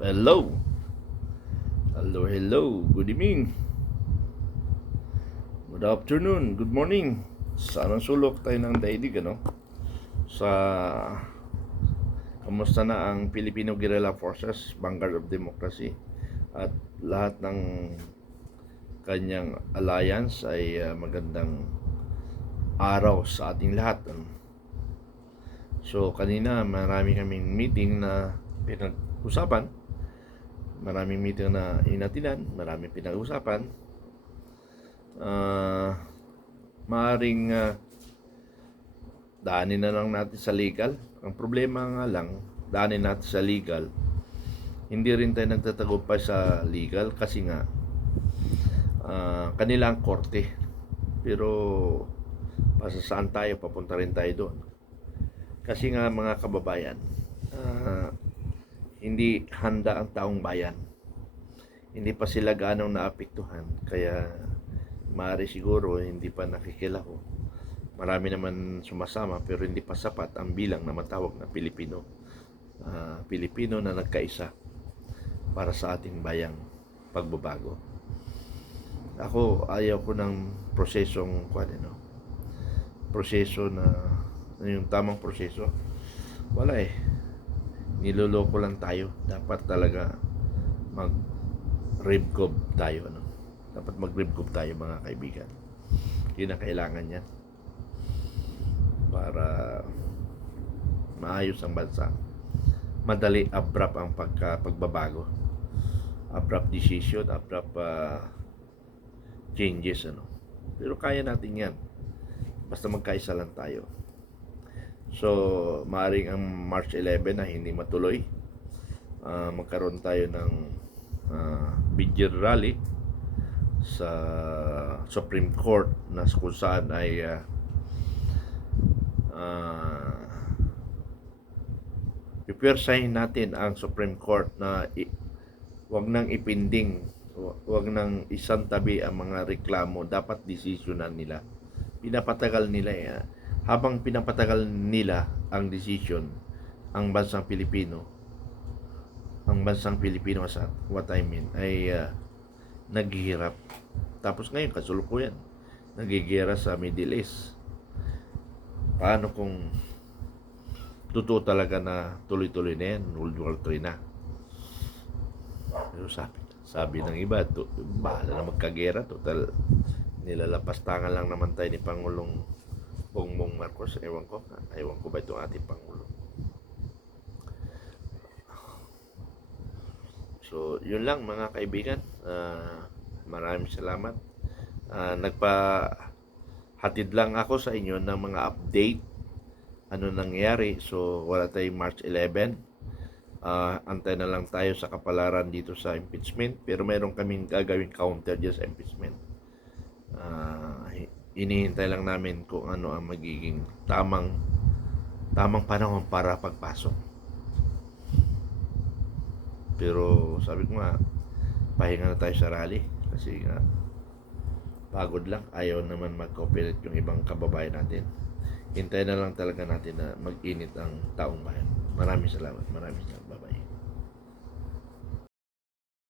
Hello. Hello, hello. Good evening. Good afternoon. Good morning. Sana sulok tayo ng daigdig, ano? Sa kamusta na ang Filipino Guerrilla Forces, Vanguard of Democracy, at lahat ng kanyang alliance ay magandang araw sa ating lahat, ano? So, kanina marami kaming meeting na pinag-usapan. Maraming meeting na inatinan, maraming pinag-usapan. Maaring daanin na lang natin sa legal. Ang problema nga lang, daanin natin sa legal. Hindi rin tayo nagtatagumpay sa legal kasi nga kanila ang korte. Pero pasasaan tayo, papunta rin tayo doon. Kasi nga mga kababayan, hindi handa ang taong bayan. Hindi pa sila ganong naapektuhan. Kaya maaari siguro hindi pa nakikilahok. Marami naman sumasama pero hindi pa sapat ang bilang na matawag na Pilipino. Pilipino na nagkaisa para sa ating bayang pagbabago. Ako, ayaw ko ng prosesong proseso na yung tamang proseso. Wala eh. Niloloko lang tayo. Dapat talaga mag-ribgob tayo, ano? Dapat mag-ribgob tayo, mga kaibigan. Yun ang kailangan yan para maayos ang bansa. Madali, abrupt ang pagbabago. Abrupt decision, abrupt changes, ano? Pero kaya natin yan. Basta magkaisa lang tayo. So, maaaring ang March 11 na hindi matuloy. Magkaroon tayo ng video rally sa Supreme Court na kung saan ay pipwersahin natin ang Supreme Court na wag nang ipinding, wag nang isantabi ang mga reklamo. Dapat desisyonan nila. Pinapatagal nila habang pinapatagal nila ang decision, ang bansang Pilipino sa what I mean ay naghihirap. Tapos ngayon kasulukuyan nagigera sa Middle East. Paano kung totoo talaga na tuloy-tuloy na yan, World War III na? Pero sabi ng iba, bahala na magkagera, total nilalapastangan lang naman tayo ni Pangulong Bongbong Marcos. Ewan ko ba itong ating Pangulo. So, yun lang mga kaibigan. Maraming salamat. Nagpahatid lang ako sa inyo ng mga update. Ano nangyari. So, wala tayong March 11. Antay na lang tayo sa kapalaran dito sa impeachment. Pero meron kaming gagawin counter dyan sa impeachment. Inihintay lang namin kung ano ang magiging tamang panahon para pagpasok. Pero sabi ko nga, pahinga na tayo sa rally kasi nga pagod lang. Ayaw naman mag-cooperate yung ibang kababayan natin. Hintayin na lang talaga natin na mag-init ang taong bayan. Maraming salamat.